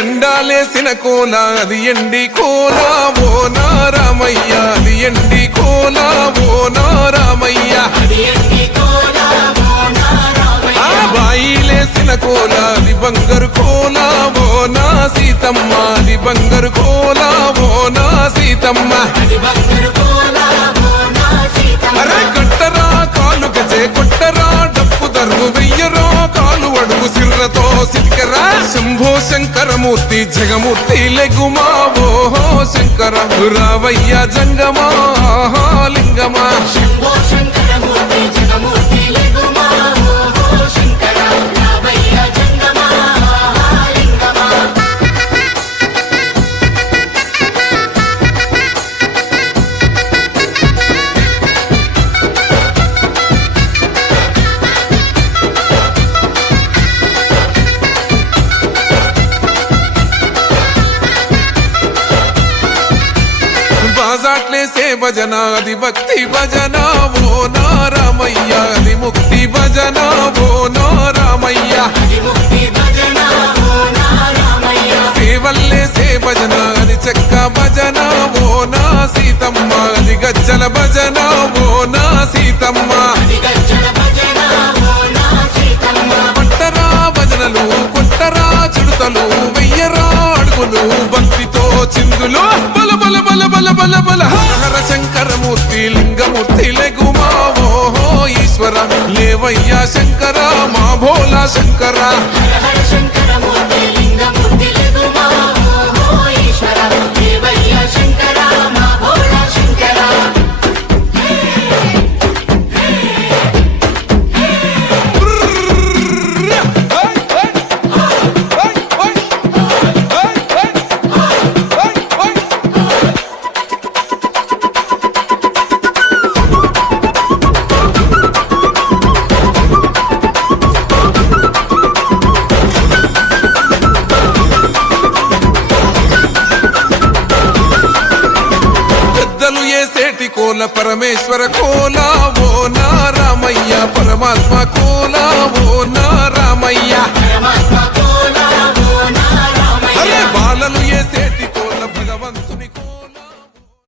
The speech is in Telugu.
ఎండాలేసిన కోల అది ఎండి కోల ఓ నారామయ్య అది ఎండి కోల ఓ నారామయ్య బాయిలేసిన కోల అది బంగారు కోల ఓ నా సీతమ్మ అది బంగారు కోల ఓ నా సీతమ్మ అరే కట్టరా కాలు గజే కొట్టరా డప్పు దరువు వెయ్యరా కాలు అడుగు సిర్రతో సిటికరా శంభో శంకరమూర్తి జగమూర్తి లెగుమా ఓహో శంకర రావయ్య జంగమా లింగమా శంభో శంకరమూర్తి జగమూర్తి లెగుమా ఓహో శంకర రావయ్య జంగమా లింగమా బాజాట్లేసే భజన అది భక్తి భజన ఓ నారామయ్య అది ముక్తి భజన ఓ నారామయ్య సేవల్లేసే భజన అది చెక్క భజన ఓ నా సీతమ్మ అది గజ్జల భజన ఓ నా సీతమ్మ పట్టరా భజనలు కొట్టరా చిడుతలు వెయ్యరా అడుగులు భక్తితో చిందులు బల బల బల బల బల బల హర శంకరమూర్తి లింగమూర్తి లెగుమా ఓహో ఈశ్వర లేవయ్యా శంకర మా భోలా శంకర శంకరమూర్తి లింగమూర్తి లెగుమా ఓహో ఈశ్వర లేవయ్యా శంకర మా భోలా శంకర కోల పరమేశ్వర కోల ఓ నారామయ్య పరమాత్మ కోల ఓ